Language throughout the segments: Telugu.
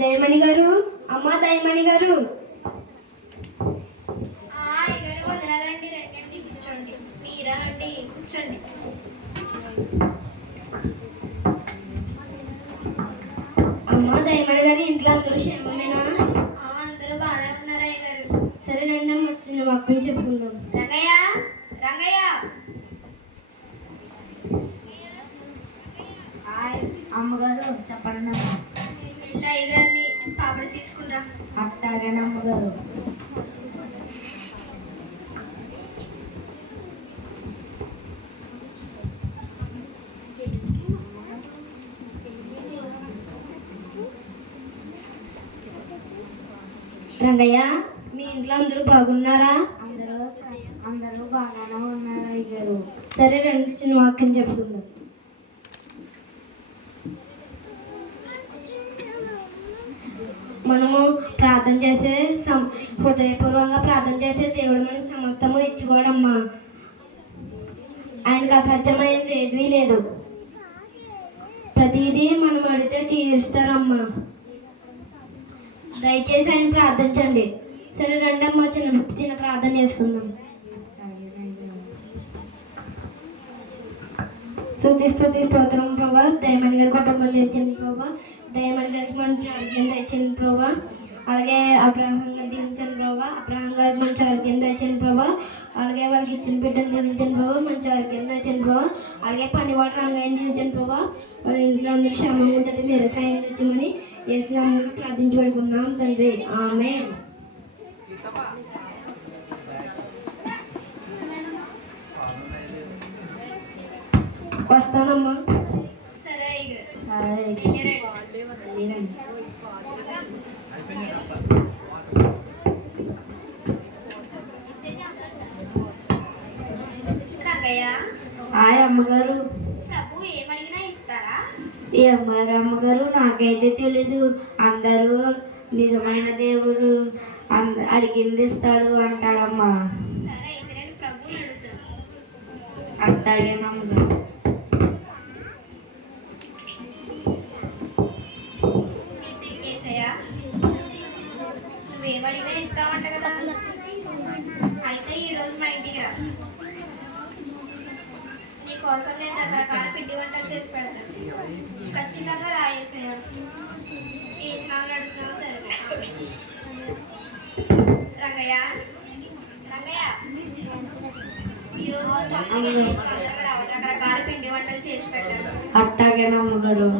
దయమణి గారు, అమ్మ దయమణి గారు. అయ్యగారు వదనాలండి, రండి కూర్చోండి. మీరా అండి, కూర్చోండి. అమ్మ దయమణి గారు, ఇంట్లో అందరూ క్షేమమేనా? అందరూ బాగానే ఉన్నారు అయ్యగారు. సరే రండి అమ్మ, వచ్చిన వాక్యం చెప్పుకుందాం. రంగయ్య, రంగయ్య. అమ్మగారు చెప్పండి. అయ్యగారిని పాపడి తీసుకురా. అట్టాగానే అమ్మగారు. రంగయ్య, మీ ఇంట్లో అందరూ బాగున్నారా? అందరూ బాగానే ఉన్నారు అయ్యారు. సరే రండి, చిన్న వాక్యం చెప్పుకుందాం. మనము ప్రార్థన చేసే హృదయపూర్వకంగా ప్రార్థన చేసే దేవుడు మనకు సమస్తము ఇచ్చుకోవడమ్మా. ఆయనకు అసాధ్యమైనది ఏదీ లేదు. ప్రతిదీ మనం అడిగితే తీరుస్తారమ్మా. దయచేసి ఆయన ప్రార్థించండి. సరే రండి అమ్మా, చిన్న ప్రార్థన చేసుకుందాం. స్తుతి స్తోత్రం ప్రభా. దయమణి గారి కుటుంబం తెచ్చింది ప్రభా. దయమణి గారికి మంచి ఆరోగ్యం తెచ్చింది ప్రభా. అలాగే అబ్రహం గారు దీవించండి ప్రభా. అబ్రహం గారికి మంచి ఆరోగ్యం తెచ్చింది ప్రభా. అలాగే వాళ్ళకి ఇచ్చిన బిడ్డను దీవించండి ప్రభా. మంచి ఆరోగ్యం తెచ్చింది ప్రభా. అలాగే పనివాడు రంగాయని దీవించండి ప్రభా. వాళ్ళ ఇంట్లో అందరూ క్షేమంగా ఉంటుంది మీరు సాయం తెచ్చమని యేసు నామములో ప్రార్థించబడుకున్నాం తండ్రి, ఆమేన్. వస్తానమ్మా. సరే అయ్యగారు. సరే రంగయ్య, హాయ్ అమ్మగారు. ప్రభు ఏమడిగినా ఇస్తారా? ఏమారు అమ్మగారు, నాకైతే తెలీదు. అందరూ నిజమైన దేవుడు అడిగింది ఇస్తాడు అంటారమ్మా. సరే అయితే నేను ప్రభుని అడుగుతాను. అట్టాగేనమ్మగారు. ఏసయ్యా, నువ్వేమడిగినా ఇస్తావంట కదా. అయితే ఈరోజు మా ఇంటికి రా. నీకోసం నేను రకరకాల పిండి వంటలు చేసి పెడతాను. ఖచ్చితంగా రా ఏసయ్యా. ఏ స్నానం అడుగుతున్నావు సరే. రంగయ్య, రంగయ్య, ఈరోజు రకరకాల పిండి వంటలు చేసి పెట్టాను. అట్టాగేనమ్మగారు.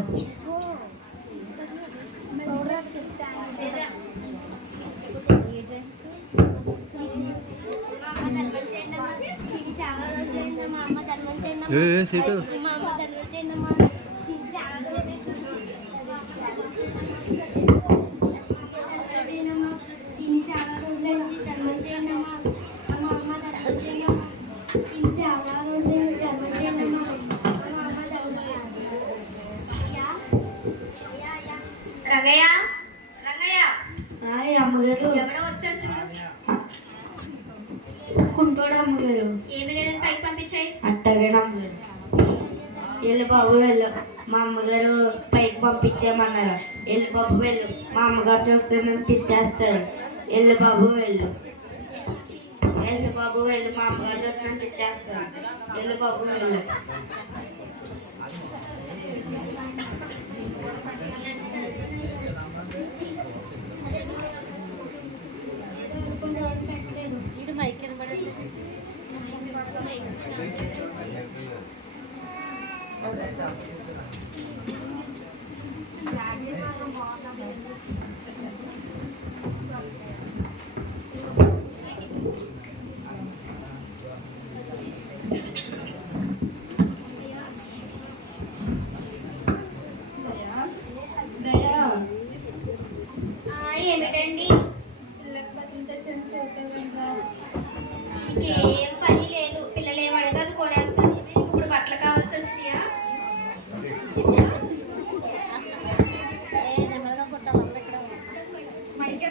రంగయ్య, రంగయ్య. హాయ్ అమ్మగారు. ఎవడో వచ్చాడు చూడు. కుంటోడు అమ్మగారు. ఏమీ లేదని పైకి పంపించాయి. అట్టాగేనమ్మగారు. వెళ్ళు బాబు వెళ్ళు. మా అమ్మగారు పైకి పంపించామన్నారు. వెళ్ళు బాబు వెళ్ళు. మా అమ్మగారు చూస్తే నన్ను తిట్టేస్తారు. వెళ్ళు బాబు వెళ్ళు. వెళ్ళు బాబు వెళ్ళు. మా అమ్మగారు చూస్తే నన్ను తిట్టేస్తారు. వెళ్ళు బాబు వెళ్ళు.